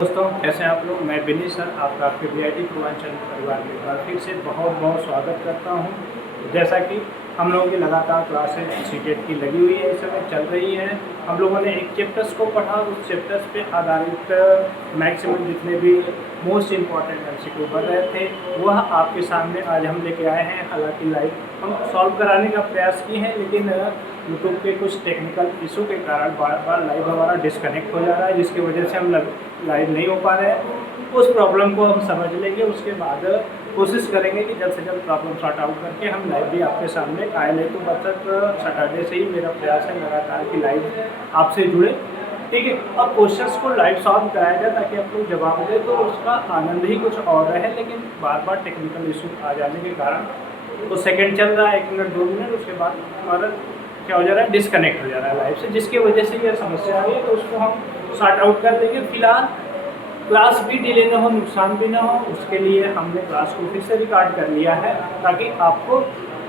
दोस्तों कैसे हैं आप लोग। मैं विनीत सर आपका आपके वीआईटी पूर्वांचल परिवार में एक बार फिर से बहुत बहुत स्वागत करता हूं। जैसा कि हम लोगों की लगातार क्लासेज सीटेट की लगी हुई है, इस समय चल रही है। हम लोगों ने एक चैप्टर्स को पढ़ा, उस चैप्टर्स पे आधारित मैक्सिमम जितने भी मोस्ट इम्पॉर्टेंट एमसीक्यू बन रहे थे वह आपके सामने आज हम लेके आए हैं। हालांकि लाइव हम सॉल्व कराने का प्रयास किए हैं, लेकिन यूट्यूब के कुछ टेक्निकल इशू के कारण बार बार लाइव हमारा डिस्कनेक्ट हो जा रहा है, जिसकी वजह से हम लाइव नहीं हो पा रहे हैं। उस प्रॉब्लम को हम समझ लेंगे, उसके बाद कोशिश करेंगे कि जल्द से जल्द प्रॉब्लम सॉर्ट आउट करके हम लाइव भी आपके सामने आए। नहीं तो अब तक सैटरडे से ही मेरा प्रयास है लगातार कि लाइव आपसे जुड़े, ठीक है। और क्वेश्चंस को लाइव सॉल्व कराया जाए ताकि आप लोग जवाब दें, तो उसका आनंद ही कुछ और रहे। लेकिन बार बार टेक्निकल इशू आ जाने के कारण तो सेकंड चल रहा है 1 मिनट 2 मिनट, उसके बाद हमारा क्या हो जा रहा है, डिस्कनेक्ट हो जा रहा है लाइव से, जिसकी वजह से यह समस्या आ रही है। तो उसको हम सॉर्ट आउट कर देंगे। फिलहाल क्लास भी डिले ना हो, नुकसान भी ना हो, उसके लिए हमने क्लास को फिर से रिकॉर्ड कर लिया है ताकि आपको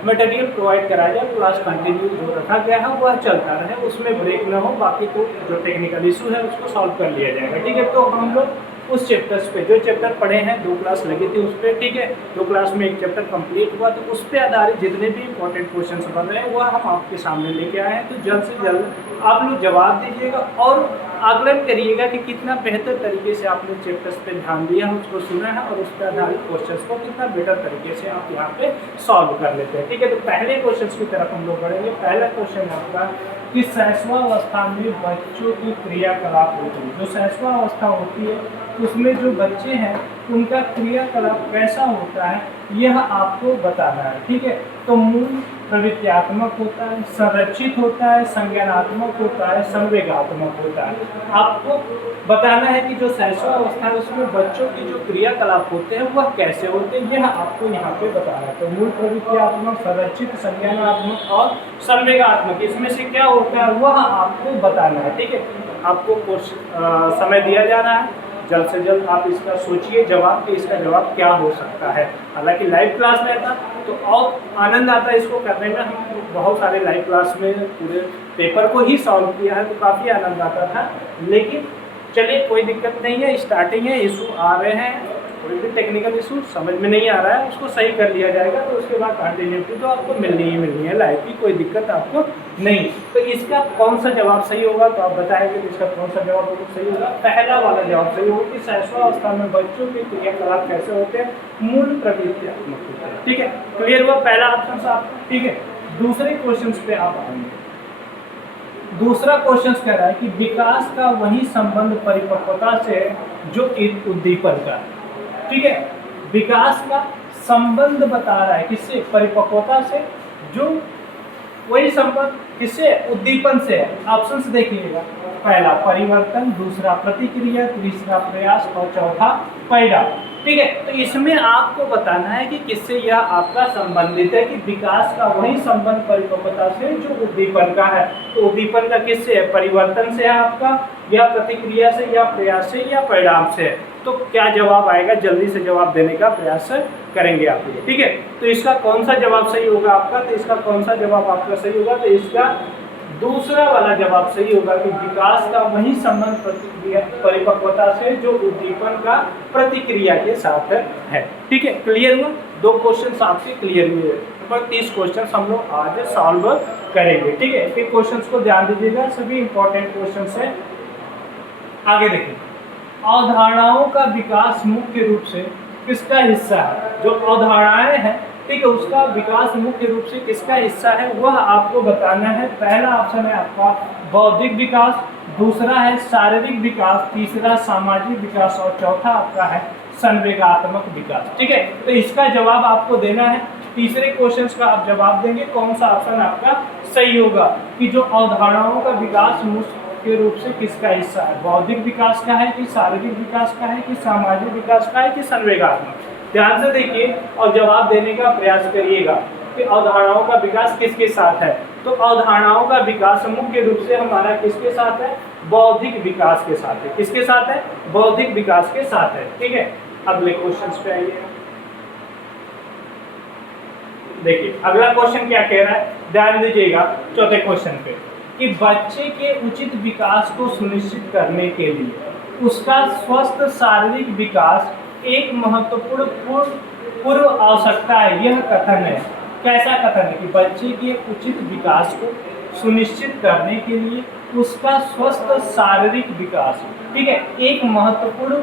मटेरियल प्रोवाइड कराया जाए। क्लास कंटिन्यू जो रखा गया है वह चलता रहे, उसमें ब्रेक ना हो। बाकी तो जो टेक्निकल इशू है उसको सॉल्व कर लिया जाएगा, ठीक है। तो हम लोग उस चैप्टर्स पे जो चैप्टर पढ़े हैं, 2 क्लास लगी थी उस पर, ठीक है। 2 क्लास में एक चैप्टर कंप्लीट हुआ, तो उस पर आधारित जितने भी इंपॉर्टेंट क्वेश्चंस बन रहे हैं वह हम आपके सामने लेके आए हैं। तो जल्द से जल्द आप लोग जवाब दीजिएगा और आकलन करिएगा कि कितना बेहतर तरीके से आपने चैप्टर्स पे ध्यान दिया है, उसको सुना है और उस पर आधारित क्वेश्चंस को कितना बेटर तरीके से आप यहाँ पे सॉल्व कर लेते हैं, ठीक है। तो पहले क्वेश्चन की तरफ हम लोग बढ़ेंगे। पहला क्वेश्चन है आपका कि शैशवावस्था में बच्चों की क्रियाकलाप होती है। जो शैशवावस्था होती है उसमें जो बच्चे हैं उनका क्रियाकलाप कैसा होता है यह आपको बताना है, ठीक है। तो मूल प्रवृत्त्यात्मक होता है, संरक्षित होता है, संज्ञानात्मक होता है, संवेगात्मक होता है। आपको बताना है कि जो शैशवावस्था है उसमें बच्चों की जो क्रियाकलाप होते हैं वह कैसे होते हैं, यह आपको यहाँ पे बताना है। तो मूल प्रवृत्त्यात्मक, संरक्षित, संज्ञानात्मक और संवेगात्मक, इसमें से क्या होता है वह आपको बताना है, ठीक है। आपको समय दिया जा रहा है, जल्द से जल्द आप इसका सोचिए जवाब कि इसका जवाब क्या हो सकता है। हालांकि लाइव क्लास रहता तो और आनंद आता इसको करने में। हम बहुत सारे लाइव क्लास में पूरे पेपर को ही सॉल्व किया है तो काफ़ी आनंद आता था। लेकिन चलिए कोई दिक्कत नहीं है, स्टार्टिंग है, इशू आ रहे हैं, कोई भी टेक्निकल इशू समझ में नहीं आ रहा है उसको सही कर लिया जाएगा। तो उसके बाद कंटिन्यूटी तो आपको मिलनी ही मिलनी है, लाइव की कोई दिक्कत आपको नहीं। तो इसका कौन सा जवाब सही होगा तो आप बताएंगे कि इसका कौन सा जवाब सही होगा। पहला वाला जवाब सही होगा कि शैशवावस्था में बच्चों के क्रियाकलाप कैसे होते हैं, मूल प्रवृत्त्यात्मक होते हैं, ठीक है। क्लियर हुआ पहला ऑप्शन साहब, ठीक है। दूसरे क्वेश्चन पे आप आएंगे। दूसरा क्वेश्चन कह रहा है कि विकास का वही संबंध परिपक्वता से जो एक उद्दीपन का, ठीक है। विकास का संबंध बता रहा है किससे, परिपक्वता से, जो वही संबंध किससे, उद्दीपन से है। ऑप्शंस देखिएगा, पहला परिवर्तन, दूसरा प्रतिक्रिया, तीसरा प्रयास और चौथा पैदा, ठीक है। तो इसमें आपको बताना है कि किससे यह आपका संबंधित है, कि विकास का वही संबंध परिपक्वता से जो उद्दीपन का है। तो उद्दीपन का किससे है, परिवर्तन से है आपका, या प्रतिक्रिया से, या प्रयास से, या परिणाम से है। तो क्या जवाब आएगा, जल्दी से जवाब देने का प्रयास करेंगे आप, ठीक है। तो इसका कौन सा जवाब सही होगा आपका, तो इसका कौन सा जवाब आपका सही होगा, तो इसका दूसरा वाला जवाब सही होगा कि विकास का वही संबंध प्रतिक्रिया परिपक्वता से जो उद्दीपन का प्रतिक्रिया के साथ है, ठीक है। क्लियर हुआ, 2 क्वेश्चन आपके क्लियर हुए। लगभग 30 क्वेश्चन हम लोग आज सॉल्व करेंगे, ठीक है। फिर क्वेश्चंस को ध्यान दीजिएगा, सभी इंपॉर्टेंट क्वेश्चन है। आगे देखिए, अवधारणाओं का विकास मुख्य रूप से किसका हिस्सा है। जो अवधारणाएं हैं, ठीक है, उसका विकास मुख्य रूप से किसका हिस्सा है वह आपको बताना है। पहला ऑप्शन है आपका बौद्धिक विकास, दूसरा है शारीरिक विकास, तीसरा सामाजिक विकास और चौथा आपका है संवेगात्मक विकास, ठीक है। तो इसका जवाब आपको देना है। तीसरे क्वेश्चन का आप जवाब देंगे कौन सा ऑप्शन आपका सही होगा, कि जो अवधारणाओं का विकास मुख्य रूप से किसका हिस्सा है, बौद्धिक विकास का है कि शारीरिक विकास का है कि सामाजिक विकास का है कि संवेगात्मक। ध्यान से देखिए और जवाब देने का प्रयास करिएगा कि अवधारणाओं का विकास किसके साथ है। तो अवधारणाओं का विकास मुख्य रूप से हमारा किसके साथ है, बौद्धिक विकास के साथ है। किसके साथ है, बौद्धिक विकास के साथ है, ठीक है। अगले क्वेश्चन पे आइए। देखिए अगला क्वेश्चन क्या कह रहा है, ध्यान दीजिएगा चौथे क्वेश्चन पे, कि बच्चे के उचित विकास को सुनिश्चित करने के लिए उसका स्वस्थ शारीरिक विकास एक महत्वपूर्ण पूर्व आवश्यकता है। यह कथन है, कैसा कथन है कि बच्चे के उचित विकास को सुनिश्चित करने के लिए उसका स्वस्थ शारीरिक विकास, ठीक है, एक महत्वपूर्ण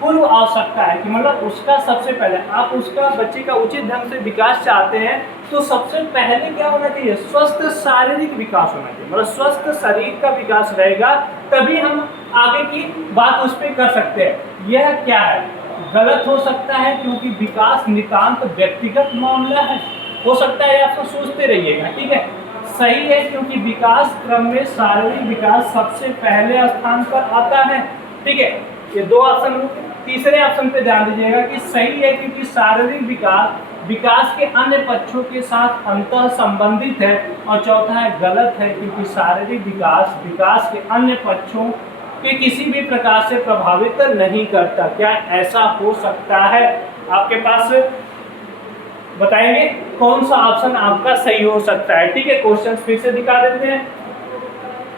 पूर्व आवश्यकता है कि मतलब उसका सबसे पहले आप उसका बच्चे का उचित ढंग से विकास चाहते हैं तो सबसे पहले क्या होना चाहिए, स्वस्थ शारीरिक विकास होना चाहिए। मतलब स्वस्थ शरीर का विकास रहेगा तभी हम आगे की बात उस पर कर सकते हैं। यह क्या है, गलत हो सकता है क्योंकि विकास नितांत व्यक्तिगत मामला है। हो सकता है आप तो सोचते रहिएगा, ठीक है। सही है क्योंकि विकास क्रम में शारीरिक विकास सबसे पहले स्थान पर आता है, ठीक है। ये दो ऑप्शन। तीसरे ऑप्शन पे ध्यान दीजिएगा कि सही है क्योंकि शारीरिक विकास के अन्य पक्षों के साथ अंतः संबंधित है। और चौथा है गलत है क्योंकि शारीरिक विकास के अन्य पक्षों के किसी भी प्रकार से प्रभावित नहीं करता। क्या ऐसा हो सकता है? आपके पास बताएंगे कौन सा ऑप्शन आपका सही हो सकता है, ठीक है। क्वेश्चन फिर से दिखा देते हैं,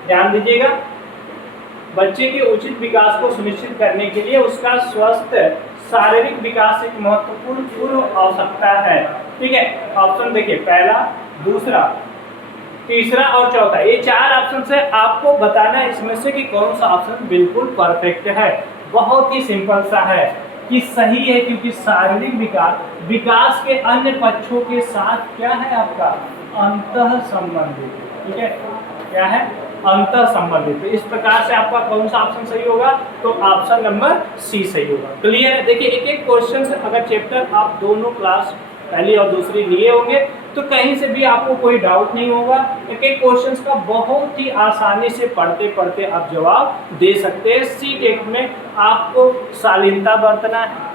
ध्यान दीजिएगा। बच्चे के उचित विकास को सुनिश्चित करने के लिए उसका स्वस्थ शारीरिक विकास एक महत्वपूर्ण पूर्व आवश्यकता है, ठीक है। ऑप्शन देखिए, पहला, दूसरा, तीसरा और चौथा, ये चार ऑप्शन से आपको बताना है इसमें से कि कौन सा ऑप्शन बिल्कुल परफेक्ट है। बहुत ही सिंपल सा है कि सही है क्योंकि शारीरिक विकास के अन्य पक्षों के साथ क्या है आपका अंतः संबंधित, ठीक है। क्या है, अंतर संबंधित। तो इस प्रकार से आपका कौन सा ऑप्शन सही होगा, तो ऑप्शन नंबर सी सही होगा। क्लियर है? देखिए एक एक क्वेश्चन से अगर चैप्टर आप दोनों क्लास पहली और दूसरी लिए होंगे तो कहीं से भी आपको कोई डाउट नहीं होगा। एक एक क्वेश्चंस का बहुत ही आसानी से पढ़ते पढ़ते आप जवाब दे सकते हैं। सी टेट में आपको शालीनता बरतना है,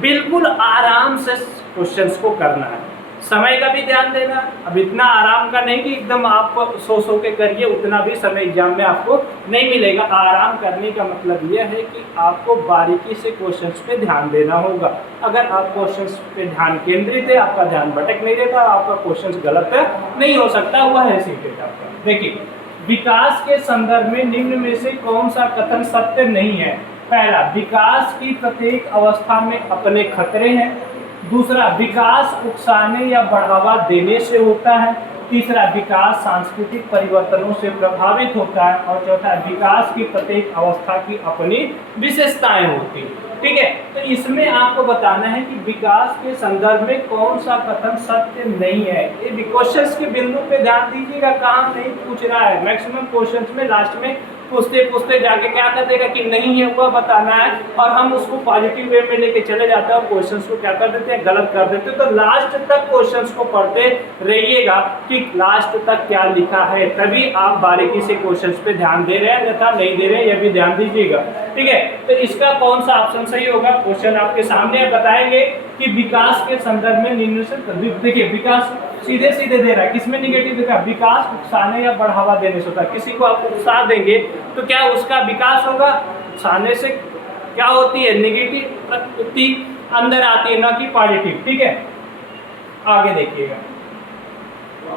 बिल्कुल आराम से क्वेश्चंस को करना है, समय का भी ध्यान देना। अब इतना आराम का नहीं कि एकदम आप सो के करिए, उतना भी समय एग्जाम में आपको नहीं मिलेगा। आराम करने का मतलब यह है कि आपको बारीकी से क्वेश्चंस पे ध्यान देना होगा। अगर आप क्वेश्चंस पे ध्यान केंद्रित है, आपका ध्यान भटक नहीं देता, आपका क्वेश्चंस गलत नहीं हो सकता, वह है सीक्रेट आपका। देखिए, विकास के संदर्भ में निम्न में से कौन सा कथन सत्य नहीं है? पहला, विकास की प्रत्येक अवस्था में अपने खतरे हैं। दूसरा, विकास उकसाने या बढ़ावा देने से होता है। तीसरा, विकास सांस्कृतिक परिवर्तनों से प्रभावित होता है। और चौथा, विकास की प्रत्येक अवस्था की अपनी विशेषताएं होती हैं, ठीक है। तो इसमें आपको बताना है कि विकास के संदर्भ में कौन सा कथन सत्य नहीं है। ये क्वेश्चंस के बिंदु पे ध्यान दीजिएगा, कहाँ नहीं पूछ रहा है। मैक्सिमम क्वेश्चंस में लास्ट में पूछते जाके क्या कर देगा कि नहीं है वह बताना है, और हम उसको पॉजिटिव वे में लेके चले जाते हैं और क्वेश्चंस को क्या कर देते हैं, गलत कर देते हैं। तो लास्ट तक क्वेश्चंस को पढ़ते रहिएगा कि लास्ट तक क्या लिखा है, तभी आप बारीकी से क्वेश्चंस पे ध्यान दे रहे हैं, अन्यथा नहीं दे रहे हैं, यह भी ध्यान दीजिएगा, ठीक है। तो इसका कौन सा ऑप्शन सही होगा, क्वेश्चन आपके सामने बताएंगे कि विकास के संदर्भ में निम्न से, देखिए विकास सीधे सीधे दे रहा है, किसमें निगेटिव देखा, विकास उकसाने या बढ़ावा देने से होता है। किसी को आप उकसा देंगे तो क्या उसका विकास होगा, उकसाने से क्या होती है, निगेटिव प्रवृत्ति अंदर आती है, ना कि पॉजिटिव, ठीक है। आगे देखिएगा,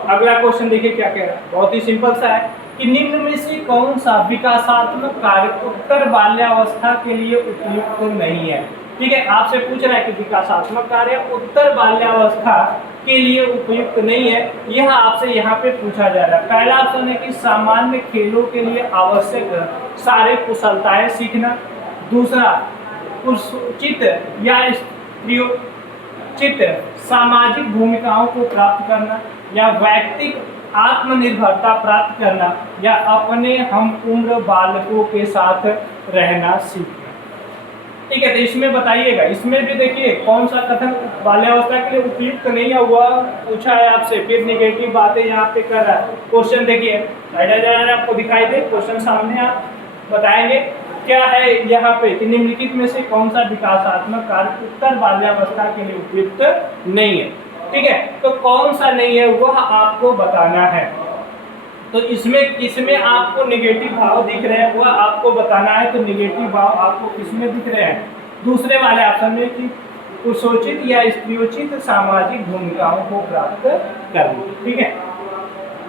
अगला क्वेश्चन देखिए क्या कह रहा है, बहुत ही सिंपल सा है कि निम्न में से कौन सा विकासात्मक कार्य उत्तर बाल्यावस्था के लिए उपयुक्त नहीं है, ठीक है। आपसे पूछ रहा है कि विकासात्मक कार्य उत्तर बाल्यावस्था के लिए उपयुक्त नहीं है, यह आपसे यहाँ पे पूछा जा रहा है। पहला ऑप्शन है कि सामान्य खेलों के लिए आवश्यक सारे कुशलताएं सीखना। दूसरा, उचित या स्त्रीयोचित सामाजिक भूमिकाओं को प्राप्त करना, या व्यक्तिक आत्मनिर्भरता प्राप्त करना, या अपने हम उम्र बालकों के साथ रहना सीखना, ठीक है। तो इसमें बताइएगा, इसमें भी देखिए कौन सा कथन बाल्यावस्था के लिए उपयुक्त नहीं है, हुआ पूछा है आपसे, फिर निगेटिव बातें यहाँ पे कर रहा है। क्वेश्चन देखिए, आपको दिखाई दे क्वेश्चन सामने, आप बताएंगे क्या है यहाँ पे कि निम्नलिखित में से कौन सा विकासात्मक कार्य उत्तर बाल्यावस्था के लिए उपयुक्त नहीं है, ठीक है। तो कौन सा नहीं है वह आपको बताना है। तो इसमें किसमें आपको निगेटिव भाव दिख रहे हैं वह आपको बताना है। तो निगेटिव भाव आपको किसमें दिख रहे हैं, दूसरे वाले ऑप्शन में कि पुरुषोचित या स्त्रीयोचित सामाजिक भूमिकाओं को प्राप्त करना, ठीक है।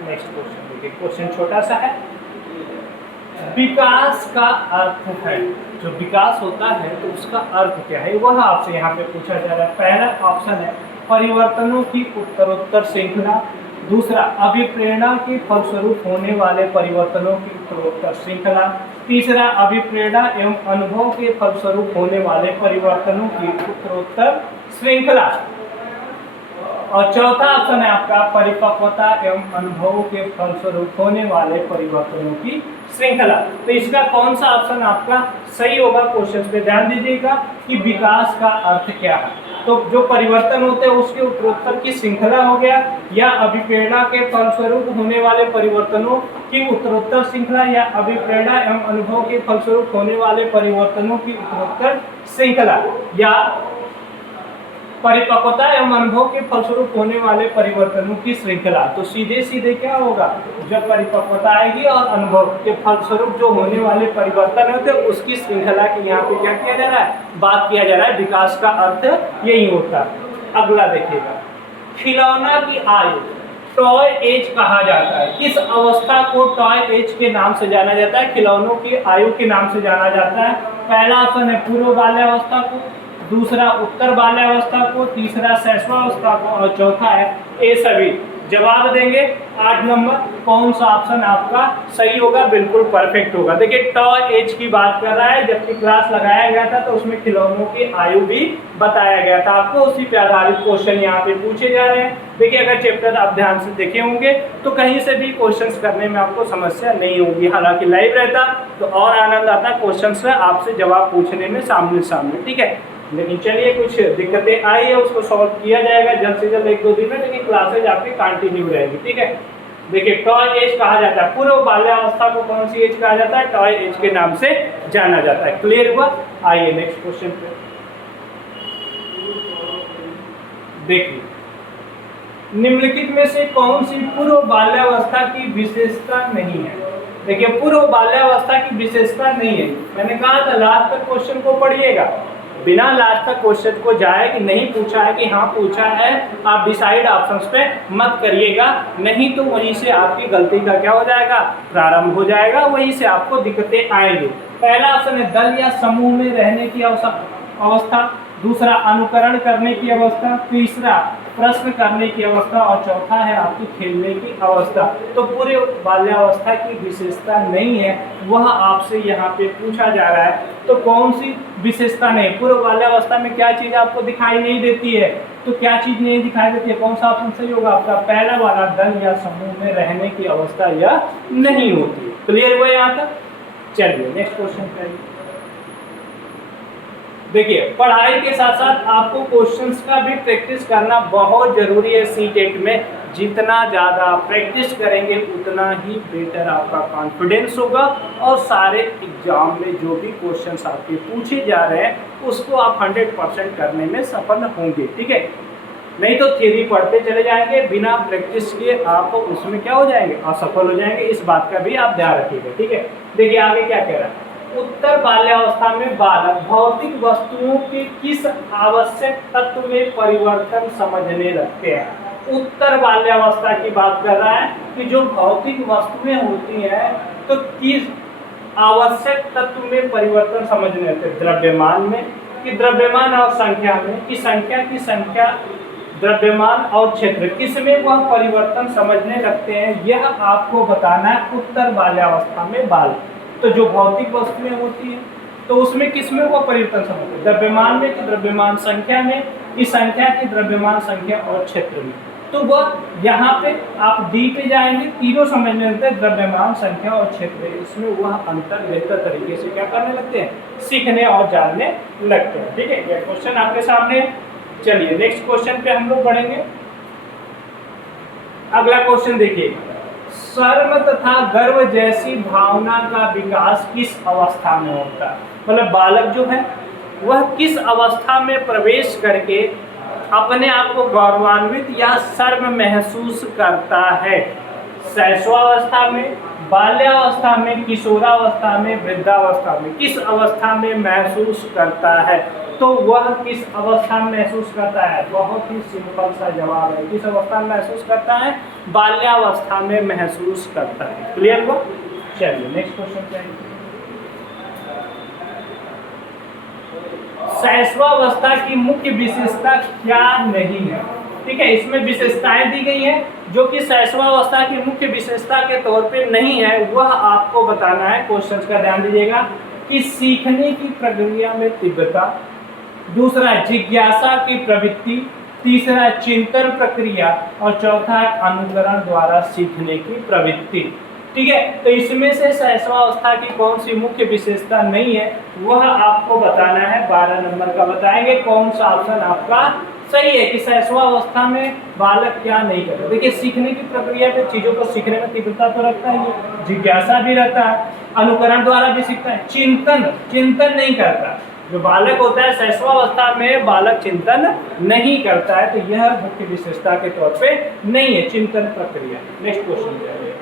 नेक्स्ट क्वेश्चन देखिए, क्वेश्चन छोटा सा है, विकास का अर्थ है, जो विकास होता है तो उसका अर्थ क्या है वह आपसे यहाँ पे पूछा जा रहा है। पहला ऑप्शन है परिवर्तनों की उत्तरोत्तर श्रृंखला, दूसरा अभिप्रेरणा के फलस्वरूप होने वाले परिवर्तनों की उत्तरोत्तर श्रृंखला, तीसरा अभिप्रेरणा एवं अनुभव के फलस्वरूप होने वाले परिवर्तनों की उत्तरोत्तर श्रृंखला, और चौथा ऑप्शन है आपका परिपक्वता एवं अनुभव के फलस्वरूप होने वाले परिवर्तनों की श्रृंखला। तो इसका कौन सा ऑप्शन आपका सही होगा, क्वेश्चन पे ध्यान दीजिएगा कि विकास का अर्थ क्या है। तो जो परिवर्तन होते हैं उसके उत्तरोत्तर की श्रृंखला हो गया, या अभिप्रेरणा के फलस्वरूप होने वाले परिवर्तनों की उत्तरोत्तर श्रृंखला, या अभिप्रेरणा एवं अनुभव के फलस्वरूप होने वाले परिवर्तनों की उत्तरोत्तर श्रृंखला, या परिपक्वता एवं अनुभव के फलस्वरूप होने वाले परिवर्तनों की श्रृंखला। तो सीधे सीधे क्या होगा, जब परिपक्वता आएगी और अनुभव के फलस्वरूप जो होने वाले परिवर्तन होते हैं उसकी श्रृंखला की यहाँ पे क्या किया जा रहा है, बात किया जा रहा है। विकास का अर्थ यही होता है। अगला देखिएगा, खिलौना की आयु टॉय एज कहा जाता है। किस अवस्था को टॉय एज के नाम से जाना जाता है, खिलौनों की आयु के नाम से जाना जाता है। पहला ऑप्शन है पूर्व बाल्यावस्था को, दूसरा उत्तर बाल्यावस्था को, तीसरा शैशवावस्था को, और चौथा है ए सभी। जवाब देंगे 8 नंबर, कौन सा ऑप्शन आपका सही होगा, बिल्कुल परफेक्ट होगा। देखिए टॉय एज की बात कर रहा है, जबकि क्लास लगाया गया था तो उसमें खिलौनों की आयु भी बताया गया था आपको, उसी पे आधारित क्वेश्चन यहाँ पे पूछे जा रहे हैं। देखिए अगर चैप्टर आप ध्यान से देखे होंगे तो कहीं से भी क्वेश्चंस करने में आपको समस्या नहीं होगी। हालांकि लाइव रहता तो और आनंद आता क्वेश्चंस से आपसे जवाब पूछने में सामने सामने, ठीक है। लेकिन चलिए कुछ दिक्कतें आई है, उसको सॉल्व किया जाएगा जल्द से जल्द 1-2 दिन में, लेकिन क्लासेज आपकी कंटिन्यू रहेगी, ठीक है। देखिए टॉय एज कहा जाता है, पूर्व बाल्यावस्था को कौन सी एज कहा जाता है, टॉय एज के नाम से जाना जाता है। क्लियर हुआ? आइए नेक्स्ट क्वेश्चन पे देखिए, निम्नलिखित में से कौन सी पूर्व बाल्यावस्था की विशेषता नहीं है। देखिए पूर्व बाल्यावस्था की विशेषता नहीं है, मैंने कहा था लास्ट तक क्वेश्चन को पढ़िएगा, बिना लास्ट तक क्वेश्चन को जाए कि नहीं पूछा है कि हाँ पूछा है, आप डिसाइड ऑप्शंस पे मत करिएगा, नहीं तो वहीं से आपकी गलती का क्या हो जाएगा, प्रारंभ हो जाएगा, वहीं से आपको दिक्कतें आएंगी। पहला ऑप्शन है दल या समूह में रहने की अवस्था, दूसरा अनुकरण करने की अवस्था, तीसरा प्रश्न करने की अवस्था, और चौथा है आपकी खेलने की अवस्था। तो पूरे बाल्यावस्था की विशेषता नहीं है, वह आपसे यहाँ पे पूछा जा रहा है। तो कौन सी विशेषता नहीं, पूर्व बाल्यावस्था में क्या चीज आपको दिखाई नहीं देती है, तो क्या चीज नहीं दिखाई देती है, कौन सा ऑप्शन सही होगा आपका, पहला वाला दल या समूह में रहने की अवस्था या नहीं होती। क्लियर हुआ यहाँ तक? चलिए नेक्स्ट क्वेश्चन पे देखिए, पढ़ाई के साथ साथ आपको क्वेश्चंस का भी प्रैक्टिस करना बहुत जरूरी है। सीटेट में जितना ज़्यादा प्रैक्टिस करेंगे उतना ही बेटर आपका कॉन्फिडेंस होगा, और सारे एग्जाम में जो भी क्वेश्चंस आपके पूछे जा रहे हैं उसको आप 100% करने में सफल होंगे, ठीक है। नहीं तो थ्योरी पढ़ते चले जाएंगे, बिना प्रैक्टिस किए आप उसमें क्या हो जाएंगे, असफल हो जाएंगे। इस बात का भी आप ध्यान रखिएगा, ठीक है। देखिए आगे क्या कह रहा है, उत्तर बाल्यावस्था में बालक भौतिक वस्तुओं के किस आवश्यक तत्व में परिवर्तन समझने लगते हैं। उत्तर बाल्यावस्था की बात कर रहा है कि जो भौतिक वस्तुएं होती हैं तो किस आवश्यक तत्व में परिवर्तन समझने लगते हैं, द्रव्यमान में कि द्रव्यमान और संख्या में, कि संख्या की संख्या, द्रव्यमान और क्षेत्र, किसमें वह परिवर्तन समझने लगते हैं, यह आपको बताना है उत्तर बाल्यावस्था में बालक। तो जो भौतिक वस्तुएं होती हैं तो उसमें किसमें वो परिवर्तन समझते हैं, द्रव्यमान में कि द्रव्यमान संख्या में, कि संख्या की द्रव्यमान संख्या और क्षेत्र में। तो वह यहाँ पे आप डी पे जाएंगे, तीनों समझने लगते हैं, द्रव्यमान संख्या और क्षेत्र, इसमें वह अंतर बेहतर तरीके से क्या करने लगते हैं, सीखने और जानने लगते हैं, ठीक है। यह क्वेश्चन आपके सामने। चलिए नेक्स्ट क्वेश्चन पे हम लोग बढ़ेंगे। अगला क्वेश्चन देखिए, शर्म तथा गर्व जैसी भावना का विकास किस अवस्था में होता है, मतलब बालक जो है वह किस अवस्था में प्रवेश करके अपने आप को गौरवान्वित या शर्म महसूस करता है, शैशवावस्था में, बाल्यावस्था में, किशोरावस्था में, वृद्धावस्था में, किस अवस्था में महसूस करता है। तो वह किस अवस्था में महसूस करता है, बहुत ही सिंपल सा जवाब है, किस अवस्था में महसूस करता है, बाल्यावस्था में महसूस करता है। क्लियर हुआ? चलिए नेक्स्ट क्वेश्चन क्या है। शैशवावस्था की मुख्य विशेषता क्या नहीं है। ठीक है, इसमें विशेषताएं दी गई हैं जो कि शैशवावस्था की मुख्य विशेषता के तौर पे नहीं है, वह आपको बताना है। क्वेश्चन का ध्यान दीजिएगा कि सीखने की प्रक्रिया में तीव्रता, दूसरा जिज्ञासा की प्रवृत्ति, तीसरा चिंतन प्रक्रिया और चौथा अनुकरण द्वारा सीखने की प्रवृत्ति। ठीक है, तो इसमें से शैशवावस्था की कौन सी मुख्य विशेषता नहीं है वह आपको बताना है। 12 नंबर का बताएंगे कौन सा ऑप्शन आपका सही है कि शैशवावस्था में बालक क्या नहीं करता। देखिए, सीखने की प्रक्रिया में चीजों को सीखने में तीव्रता तो रखता है, जिज्ञासा भी रहता है, अनुकरण द्वारा भी सीखता है, चिंतन नहीं करता। जो बालक होता है शैशवावस्था में बालक चिंतन नहीं करता है, तो यह मुख्य विशेषता के तौर पे नहीं है चिंतन प्रक्रिया। नेक्स्ट क्वेश्चन क्या है।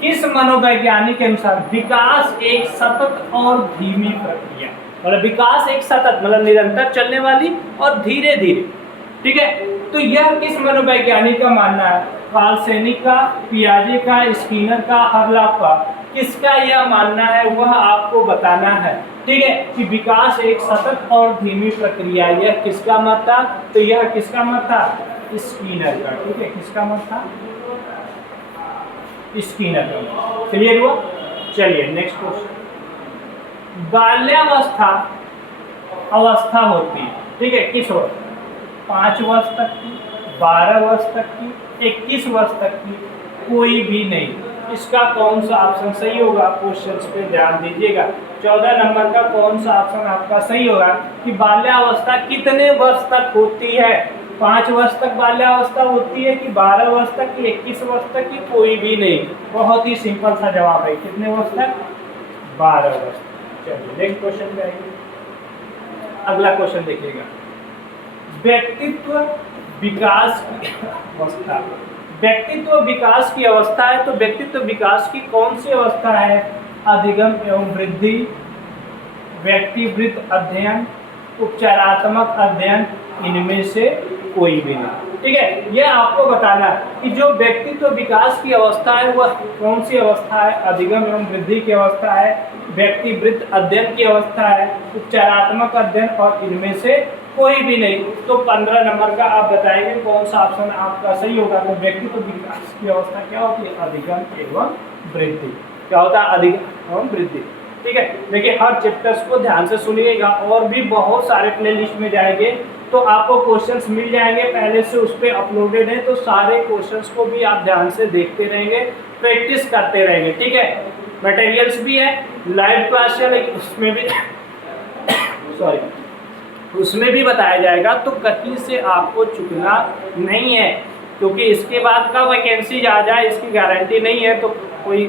किस मनोवैज्ञानिक के अनुसार विकास एक सतत और धीमी प्रक्रिया, मतलब विकास एक सतत मतलब निरंतर चलने वाली और धीरे धीरे। ठीक है, तो यह किस मनोवैज्ञानिक का मानना है। कार्ल सैनिक का, पियाजे का, स्किनर का, हर्लॉक का, किसका यह मानना है वह आपको बताना है। ठीक है, कि विकास एक सतत और धीमी प्रक्रिया, यह किसका मत था। तो यह किसका मत था, स्किनर का। ठीक है, किसका मत था, स्किनर का। क्लियर हुआ। चलिए नेक्स्ट क्वेश्चन। बाल्यावस्था अवस्था होती है, ठीक है, किस वर्ष, 5 वर्ष तक की, 12 वर्ष तक की, 21 वर्ष तक की, कोई भी नहीं। इसका कौन सा ऑप्शन सही होगा, क्वेश्चन पे ध्यान दीजिएगा। 14 नंबर का कौन सा ऑप्शन आपका सही होगा कि बाल्यावस्था कितने वर्ष तक होती है। 5 वर्ष तक बाल्यावस्था होती है कि 12 वर्ष तक कि 21 वर्ष तक की, कोई भी नहीं। बहुत ही सिंपल सा जवाब है, कितने वर्ष तक, 12 वर्ष। चलिए नेक्स्ट क्वेश्चन पे आइए। अगला क्वेश्चन देखिएगा, व्यक्तित्व विकास की अवस्था। व्यक्तित्व विकास की अवस्था है, तो व्यक्तित्व विकास की कौन सी अवस्था है। अधिगम एवं वृद्धि, व्यक्तिवृत्त अध्ययन, उपचारात्मक अध्ययन, इनमें से कोई भी नहीं। ठीक है, यह आपको बताना है कि जो व्यक्तित्व विकास की अवस्था है वह कौन सी अवस्था है। अधिगम एवं वृद्धि की अवस्था है, व्यक्तिवृत्त अध्ययन की अवस्था है, उपचारात्मक अध्ययन और इनमें से कोई भी नहीं। तो 15 नंबर का आप बताएंगे कौन सा ऑप्शन आपका सही होगा। तो व्यक्तित्व विकास की अवस्था क्या होती है, अधिगम एवं वृद्धि। क्या होता है, अधिगम एवं वृद्धि। ठीक है, देखिए हर चैप्टर्स को ध्यान से सुनिएगा, और भी बहुत सारे प्ले लिस्ट में जाएंगे तो आपको क्वेश्चंस मिल जाएंगे, पहले से उस पर अपलोडेड है, तो सारे क्वेश्चंस को भी आप ध्यान से देखते रहेंगे, प्रैक्टिस करते रहेंगे। ठीक है, मटेरियल्स भी है, लाइव क्लास है, लेकिन उसमें भी उसमें भी बताया जाएगा, तो कहीं से आपको चुकना नहीं है, क्योंकि इसके बाद का वैकेंसी आ जाए इसकी गारंटी नहीं है। तो कोई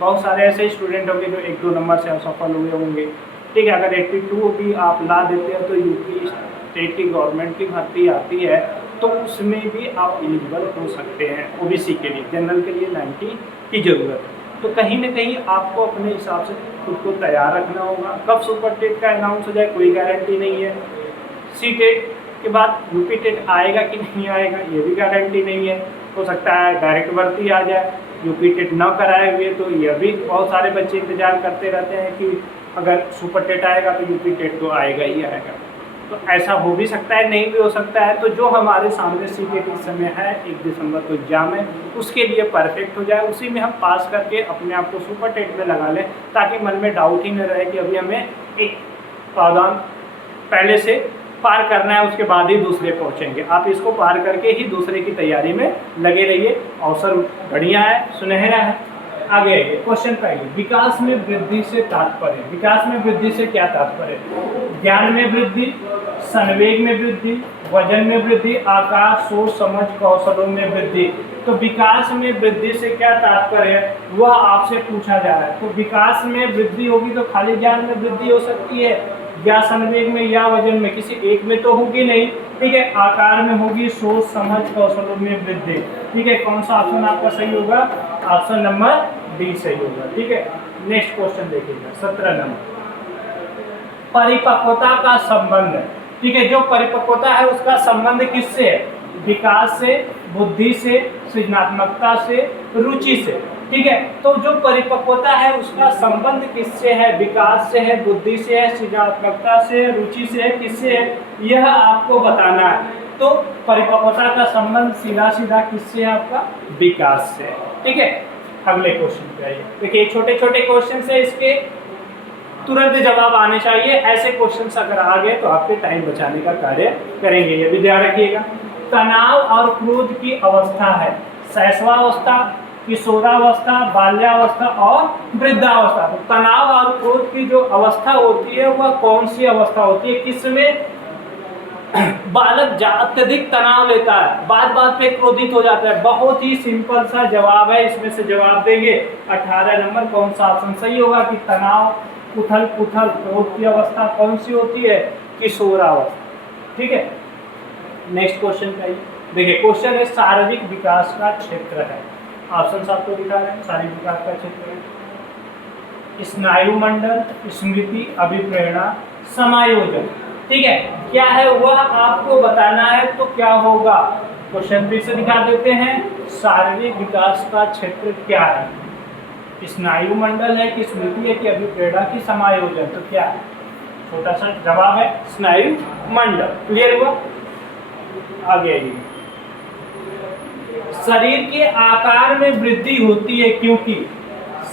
बहुत सारे ऐसे स्टूडेंट होंगे जो 1-2 नंबर से असफल हुए होंगे। ठीक है, अगर 82 भी आप ला देते हैं तो यूपी स्टेट की गवर्नमेंट की भर्ती आती है, तो उसमें भी आप एलिजिबल हो सकते हैं। ओबीसी के लिए, जनरल के लिए 90 की ज़रूरत है। तो कहीं ना कहीं आपको अपने हिसाब से खुद को तैयार रखना होगा। कब सुपर टेट का अनाउंस हो जाए कोई गारंटी नहीं है। सी टेट के बाद यूपी टेट आएगा कि नहीं आएगा ये भी गारंटी नहीं है। हो सकता है डायरेक्ट भर्ती आ जाए, यूपी टेट ना कराए हुए, तो यह भी बहुत सारे बच्चे इंतजार करते रहते हैं कि अगर सुपर टेट आएगा तो यूपी टेट तो आएगा ही आएगा। तो ऐसा हो भी सकता है, नहीं भी हो सकता है। तो जो हमारे सामने सी टेट इस समय है, 1 दिसंबर को एग्जाम है, उसके लिए परफेक्ट हो जाए, उसी में हम पास करके अपने आप को सुपर टेट में लगा लें, ताकि मन में डाउट ही न रहे कि अभी हमें एक पावदान पहले से पार करना है, उसके बाद ही दूसरे पहुंचेंगे। आप इसको पार करके ही दूसरे की तैयारी में लगे रहिए। अवसर बढ़िया है, सुनहरा है। आगे आइए, क्वेश्चन पाइए। विकास में वृद्धि से तात्पर्य, विकास में वृद्धि से क्या तात्पर्य। ज्ञान में वृद्धि, संवेग में वृद्धि, वजन में वृद्धि, आकार, सोच समझ कौशलों में वृद्धि। तो विकास में वृद्धि से क्या तात्पर्य है वह आपसे पूछा जा रहा है। तो विकास में वृद्धि होगी तो खाली ज्ञान में वृद्धि हो सकती है, या संवेग में, या वजन में, किसी एक में तो होगी नहीं। ठीक है, आकार में होगी, सोच समझ कौशलों में वृद्धि। ठीक है, कौन सा ऑप्शन आपका सही होगा, ऑप्शन नंबर डी सही होगा। ठीक है, नेक्स्ट क्वेश्चन देखिएगा, 17 नंबर। परिपक्वता का संबंध। ठीक है, जो परिपक्वता है उसका संबंध किससे है, विकास से, बुद्धि से, सृजनात्मकता से, रुचि से। ठीक है। तो जो परिपक्वता है उसका संबंध किससे है? विकास से है, बुद्धि से है, सृजनात्मकता से, रुचि से है, किससे है, यह आपको बताना है। तो परिपक्वता का संबंध सीधा सीधा किससे है? आपका विकास से। ठीक है, अगले क्वेश्चन पे आइए। देखिए छोटे छोटे क्वेश्चन है, इसके तुरंत जवाब आने चाहिए। ऐसे क्वेश्चंस अगर आ गए तो आपके टाइम बचाने का कार्य करेंगे, ये भी ध्यान रखिएगा। तनाव और क्रोध की अवस्था है शैशवावस्था, किशोरावस्था, बाल्यावस्था और वृद्धावस्था। तो तनाव और क्रोध की जो अवस्था होती है वह कौन सी अवस्था होती है? किसमें बालक अत्यधिक तनाव लेता है, बात बात पे क्रोधित हो जाता है। बहुत ही सिंपल सा जवाब है, इसमें से जवाब देंगे 18 नंबर कौन सा ऑप्शन सही होगा कि तनाव, उथल पुथल, क्रोध की अवस्था कौन सी होती है? किशोरावस्था। ठीक है, नेक्स्ट क्वेश्चन पे आइए। देखिए क्वेश्चन है शारीरिक विकास का क्षेत्र है, ऑप्शन आपको दिखा रहे हैं। शारीरिक विकास का क्षेत्र है स्नायु मंडल, स्मृति, अभिप्रेरणा, समायोजन। ठीक है, क्या है वह आपको बताना है। तो क्या होगा, क्वेश्चन फिर से दिखा देते हैं। शारीरिक विकास का क्षेत्र क्या है? स्नायु मंडल है कि स्मृति है कि अभिप्रेरणा की समायोजन? तो क्या है? छोटा सा जवाब है स्नायु मंडल। क्लियर हुआ? आगे आइए। शरीर के आकार में वृद्धि होती है क्योंकि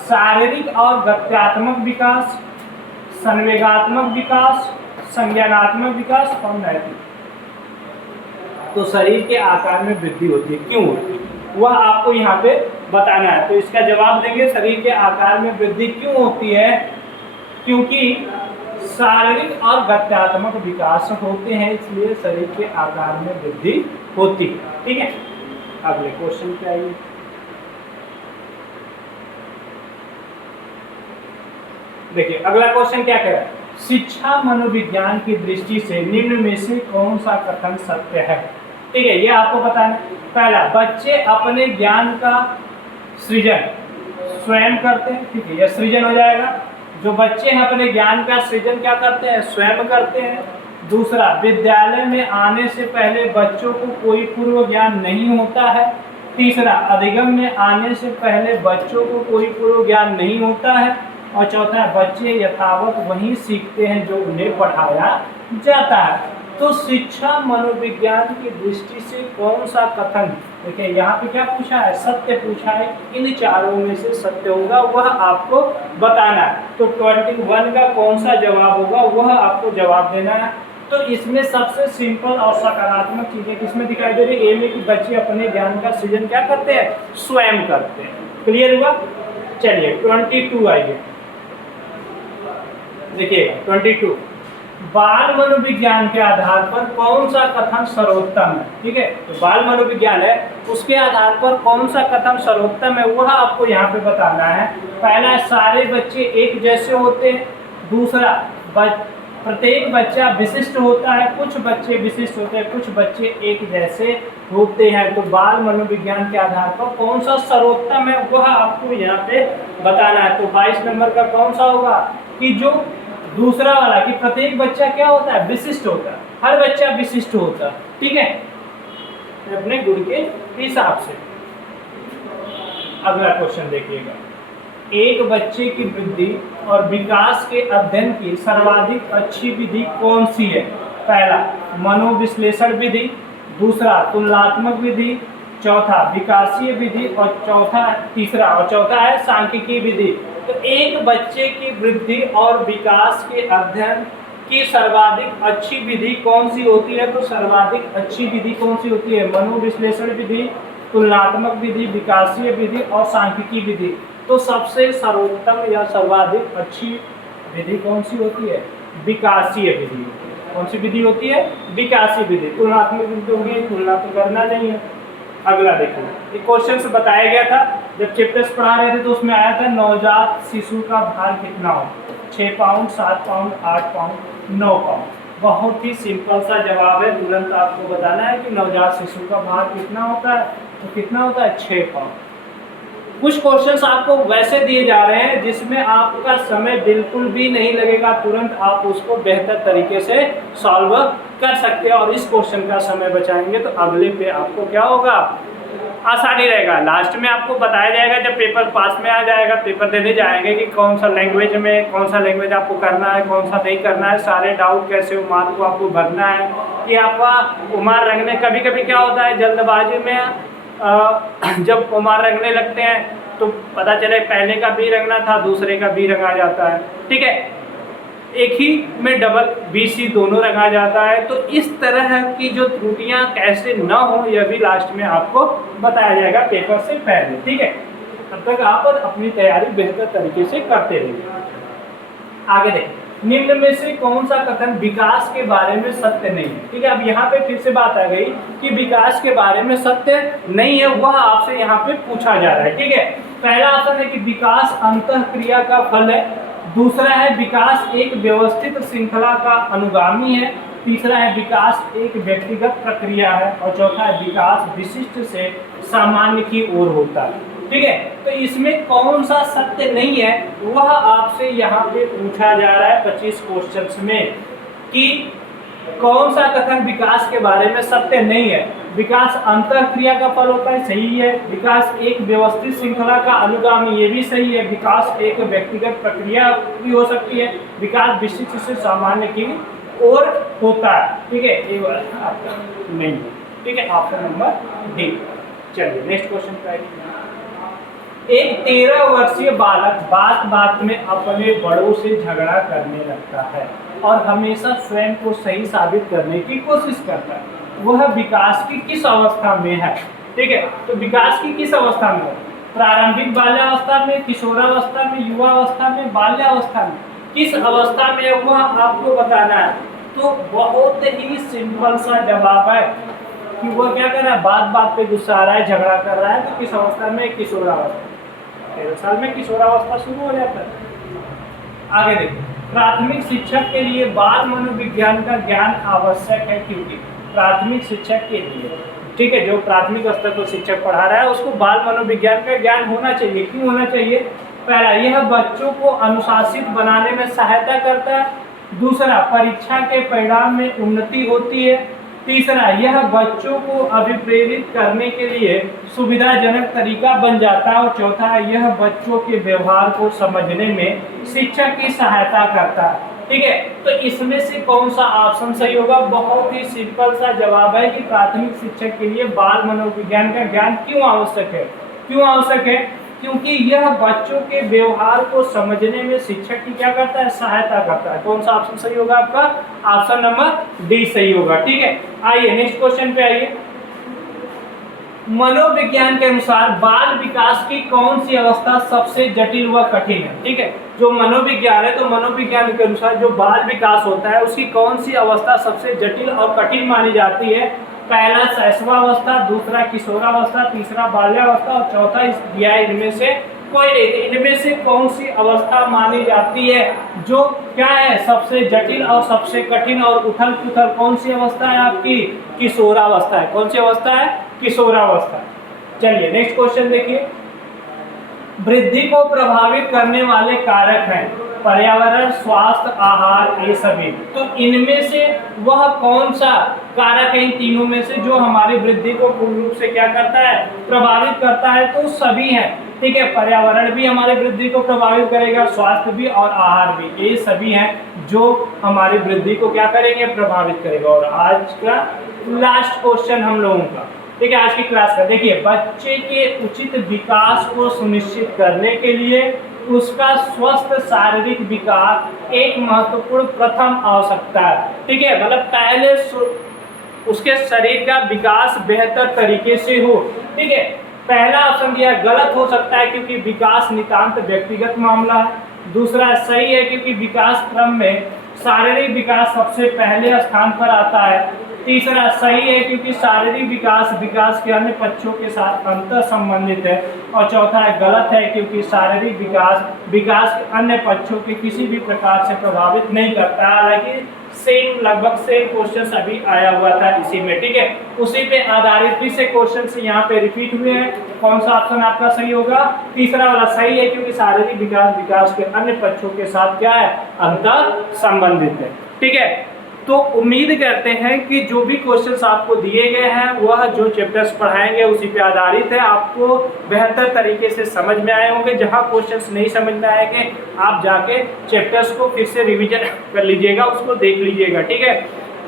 शारीरिक और गत्यात्मक विकास, संवेगात्मक विकास, संज्ञानात्मक विकास और नैतिक। तो शरीर के आकार में वृद्धि होती है, क्यों होती है वह आपको यहाँ पे बताना है। तो इसका जवाब देंगे शरीर के आकार में वृद्धि क्यों होती है? क्योंकि शारीरिक और गत्यात्मक विकास होते हैं, इसलिए शरीर के आकार में वृद्धि होती है। ठीक है, अगले क्वेश्चन पे आइए। देखिए अगला क्वेश्चन क्या कह रहा है? शिक्षा मनोविज्ञान की दृष्टि से निम्न में से कौन सा कथन सत्य है? ठीक है, ये आपको बताना है। पहला, बच्चे अपने ज्ञान का सृजन स्वयं करते हैं। ठीक है, यह सृजन हो जाएगा। जो बच्चे हैं अपने ज्ञान का सृजन क्या करते हैं? स्वयं करते हैं। दूसरा, विद्यालय में आने से पहले बच्चों को कोई पूर्व ज्ञान नहीं होता है। तीसरा, अधिगम में आने से पहले बच्चों को कोई पूर्व ज्ञान नहीं होता है। और चौथा, बच्चे यथावत वही सीखते हैं जो उन्हें पढ़ाया जाता है। तो शिक्षा मनोविज्ञान की दृष्टि से कौन सा कथन, देखिए यहाँ पे क्या पूछा है? सत्य पूछा है। इन चारों में से सत्य होगा वह आपको बताना है। तो 21 का कौन सा जवाब होगा वह आपको जवाब देना है। तो इसमें सबसे सिंपल और सकारात्मक चीजें किसमें दिखाई दे रही है? ए में कि बच्चे अपने ज्ञान का सृजन क्या करते हैं? स्वयं करते हैं। क्लियर हुआ? चलिए 22 आइए। देखिएगा 22, बाल मनोविज्ञान के आधार पर कौन सा कथन सर्वोत्तम है? ठीक है, तो बाल मनोविज्ञान है उसके आधार पर कौन सा कथन सर्वोत्तम है वह आपको यहाँ पे बताना है। पहला, सारे बच्चे एक जैसे होते हैं। दूसरा, प्रत्येक बच्चा विशिष्ट होता है। कुछ बच्चे विशिष्ट होते हैं, कुछ बच्चे एक जैसे होते हैं। तो बाल मनोविज्ञान के आधार पर कौन सा सर्वोत्तम है वह आपको यहाँ पे बताना है। तो 22 नंबर का कौन सा होगा कि जो दूसरा वाला कि प्रत्येक बच्चा क्या होता है? विशिष्ट होता है। हर बच्चा विशिष्ट होता है। ठीक है, अपने गुण के हिसाब से। अगला क्वेश्चन देखिएगा। एक बच्चे की वृद्धि और विकास के अध्ययन की सर्वाधिक अच्छी विधि कौन सी है? पहला, मनोविश्लेषण विधि। दूसरा, तुलनात्मक विधि। चौथा, विकासीय विधि। और चौथा है सांख्यिकी विधि। तो एक बच्चे की वृद्धि और विकास के अध्ययन की सर्वाधिक अच्छी विधि कौन सी होती है? तो सर्वाधिक अच्छी विधि कौन सी होती है? मनोविश्लेषण विधि, तुलनात्मक विधि, विकासीय विधि और सांख्यिकी विधि। तो सबसे सर्वोत्तम या सर्वाधिक अच्छी विधि कौन सी होती है? विकासीय विधि। कौन सी विधि होती है? विकासीय विधि। तुलनात्मक विधि होगी, तुलना तो करना नहीं है। अगला देखो, ये क्वेश्चन से बताया गया था जब चैप्टर्स पढ़ा रहे थे तो उसमें आया था नवजात शिशु का भार कितना हो? 6 पाउंड, 7 पाउंड, 8 पाउंड, 9 पाउंड। बहुत ही सिंपल सा जवाब है, तुरंत आपको बताना है कि नवजात शिशु का भार कितना होता है। तो कितना होता है? 6 पाउंड। कुछ क्वेश्चंस आपको वैसे दिए जा रहे हैं जिसमें आपका समय बिल्कुल भी नहीं लगेगा, तुरंत आप उसको बेहतर तरीके से सॉल्व कर सकते हैं और इस क्वेश्चन का समय बचाएंगे तो अगले पे आपको क्या होगा? आसानी रहेगा। लास्ट में आपको बताया जाएगा जब पेपर पास में आ जाएगा, पेपर देने जाएंगे कि कौन सा लैंग्वेज में कौन सा लैंग्वेज आपको करना है, कौन सा नहीं करना है, सारे डाउट कैसे उमार को आपको भरना है, कि आपका उमार रंगने, कभी कभी क्या होता है जल्दबाजी में जब उमार रंगने लगते हैं तो पता चले पहले का बी रंगना था, दूसरे का बी रंगा जाता है, ठीक है, एक ही में डबल बी सी दोनों रंगा जाता है। तो इस तरह की जो त्रुटियां कैसे न हो यह भी लास्ट में आपको बताया जाएगा पेपर से पहले, ठीक है। तब तक आप अपनी तैयारी बेहतर तरीके से करते रहिए। आगे देखें, निम्न में से कौन सा कथन विकास के बारे में सत्य नहीं है, ठीक है। अब यहाँ पे फिर से बात आ गई कि विकास के बारे में सत्य नहीं है, वह आपसे यहाँ पे पूछा जा रहा है, ठीक है। पहला ऑप्शन है कि विकास अंतःक्रिया का फल है, दूसरा है विकास एक व्यवस्थित श्रृंखला का अनुगामी है, तीसरा है विकास एक व्यक्तिगत प्रक्रिया है, और चौथा है विकास विशिष्ट से सामान्य की ओर होता है, ठीक है। तो इसमें कौन सा सत्य नहीं है वह आपसे यहाँ पे पूछा जा रहा है 25 क्वेश्चंस में, कि कौन सा कथन विकास के बारे में सत्य नहीं है। विकास अंतःक्रिया का फल होता है, सही है। विकास एक व्यवस्थित श्रृंखला का अनुगामी, ये भी सही है। विकास एक व्यक्तिगत प्रक्रिया भी हो सकती है। विकास विशिष्ट से सामान्य की ओर होता है, ठीक है, ये आपका नहीं है, ठीक है, ऑप्शन नंबर डी। चलिए नेक्स्ट क्वेश्चन पे आइए। एक 13 वर्षीय बालक बात बात में अपने बड़ों से झगड़ा करने लगता है और हमेशा स्वयं को सही साबित करने की कोशिश करता है। वह विकास की किस अवस्था में है, ठीक है। तो विकास की किस अवस्था में है? प्रारंभिक बाल्यावस्था में, किशोरावस्था में, युवावस्था में, बाल्यावस्था में, किस अवस्था में है वह आपको बताना है। तो बहुत ही सिंपल सा जवाब है कि वह क्या कर रहा है, बात बात पे गुस्सा आ रहा है, झगड़ा कर रहा है। तो किस अवस्था में? किशोरावस्था। 13 साल में किशोरावस्था शुरू हो जाता है। आगे देखिए, प्राथमिक शिक्षक के लिए बाल मनोविज्ञान का ज्ञान आवश्यक है, क्योंकि प्राथमिक शिक्षक के लिए, ठीक है, जो प्राथमिक स्तर पर शिक्षक पढ़ा रहा है उसको बाल मनोविज्ञान का ज्ञान होना चाहिए। क्यों होना चाहिए? पहला, यह बच्चों को अनुशासित बनाने में सहायता करता है। दूसरा, परीक्षा के परिणाम में उन्नति होती है। तीसरा, यह बच्चों को अभिप्रेरित करने के लिए सुविधाजनक तरीका बन जाता है। और चौथा है, यह बच्चों के व्यवहार को समझने में शिक्षक की सहायता करता है, ठीक है। तो इसमें से कौन सा ऑप्शन सही होगा? बहुत ही सिंपल सा जवाब है कि प्राथमिक शिक्षक के लिए बाल मनोविज्ञान का ज्ञान क्यों आवश्यक है। क्यों आवश्यक है? क्योंकि यह बच्चों के व्यवहार को समझने में शिक्षक की क्या करता है? सहायता करता है। कौन सा ऑप्शन सही होगा आपका? ऑप्शन नंबर डी सही होगा, ठीक है। आइए नेक्स्ट क्वेश्चन पे आइए। मनोविज्ञान के अनुसार बाल विकास की कौन सी अवस्था सबसे जटिल व कठिन है, ठीक है। जो मनोविज्ञान है, तो मनोविज्ञान के अनुसार जो बाल विकास होता है उसकी कौन सी अवस्था सबसे जटिल और कठिन मानी जाती है? पहला शैशवावस्था, दूसरा किशोरावस्था, तीसरा बाल्यावस्था और चौथा इनमें से कोई नहीं। इनमें से कौन सी अवस्था मानी जाती है जो क्या है सबसे जटिल और सबसे कठिन और उथल पुथल? कौन सी अवस्था है आपकी? किशोरावस्था है। कौन सी अवस्था है? किशोरावस्था। चलिए नेक्स्ट क्वेश्चन देखिए। वृद्धि को प्रभावित करने वाले कारक हैं पर्यावरण, स्वास्थ्य, आहार, ये सभी। तो इनमें से वह कौन सा कारक है इन तीनों में से जो हमारी वृद्धि को पूर्ण रूप से क्या करता है? प्रभावित करता है। तो सभी हैं, ठीक है। पर्यावरण भी हमारी वृद्धि को प्रभावित करेगा, स्वास्थ्य भी और आहार भी, ये सभी हैं जो हमारी वृद्धि को क्या करेंगे? प्रभावित करेगा। और आज का लास्ट क्वेश्चन हम लोगों का, ठीक है, आज की क्लास का देखिए, बच्चे के उचित विकास को सुनिश्चित करने के लिए उसका स्वस्थ शारीरिक विकास एक महत्वपूर्ण प्रथम आवश्यकता है, ठीक है। मतलब पहले उसके शरीर का विकास बेहतर तरीके से हो, ठीक है। पहला ऑप्शन दिया गलत हो सकता है क्योंकि विकास नितांत व्यक्तिगत मामला है। दूसरा सही है क्योंकि विकास क्रम में शारीरिक विकास सबसे पहले स्थान पर आता है। तीसरा सही है क्योंकि शारीरिक विकास के अन्य पक्षों के साथ अंतर संबंधित है। और चौथा है गलत है क्योंकि शारीरिक विकास के अन्य पक्षों के किसी भी प्रकार से प्रभावित नहीं करता। हालांकि सेम लगभग सेम क्वेश्चन अभी आया हुआ था इसी में, ठीक है। उसी पे आधारित भी से क्वेश्चन यहाँ पे रिपीट हुए हैं। कौन सा ऑप्शन आपका सही होगा? तीसरा वाला सही है क्योंकि शारीरिक विकास के अन्य पक्षों के साथ क्या है? अंतर संबंधित है, ठीक है। तो उम्मीद करते हैं कि जो भी क्वेश्चंस आपको दिए गए हैं वह जो चैप्टर्स पढ़ाएंगे उसी पे आधारित है, आपको बेहतर तरीके से समझ में आए होंगे। जहां क्वेश्चंस नहीं समझ में आएंगे आप जाके चैप्टर्स को फिर से रिवीजन कर लीजिएगा, उसको देख लीजिएगा, ठीक है।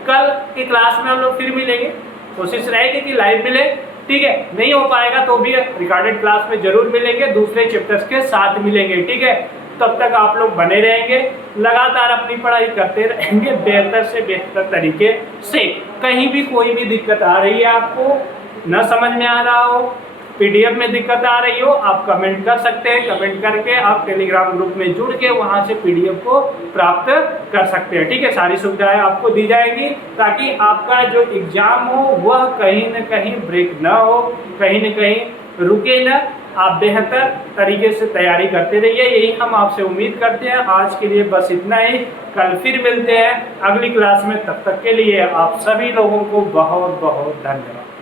कल की क्लास में हम लोग फिर मिलेंगे, कोशिश रहेगी कि लाइव मिले, ठीक है। नहीं हो पाएगा तो भी रिकॉर्डेड क्लास में जरूर मिलेंगे, दूसरे चैप्टर्स के साथ मिलेंगे, ठीक है। तब तक आप लोग बने रहेंगे, लगातार अपनी पढ़ाई करते रहेंगे बेहतर से बेहतर तरीके से। कहीं भी कोई भी दिक्कत आ रही है, आपको न समझ में आ रहा हो, पीडीएफ में दिक्कत आ रही हो, आप कमेंट कर सकते हैं। कमेंट करके आप टेलीग्राम ग्रुप में जुड़ के वहां से पीडीएफ को प्राप्त कर सकते हैं, ठीक है। सारी सुविधाएं आपको दी जाएंगी ताकि आपका जो एग्जाम हो वह कहीं न कहीं ब्रेक ना हो, कहीं न कहीं रुके ना, आप बेहतर तरीके से तैयारी करते रहिए, यही हम आपसे उम्मीद करते हैं। आज के लिए बस इतना ही, कल फिर मिलते हैं अगली क्लास में। तब तक के लिए आप सभी लोगों को बहुत बहुत धन्यवाद।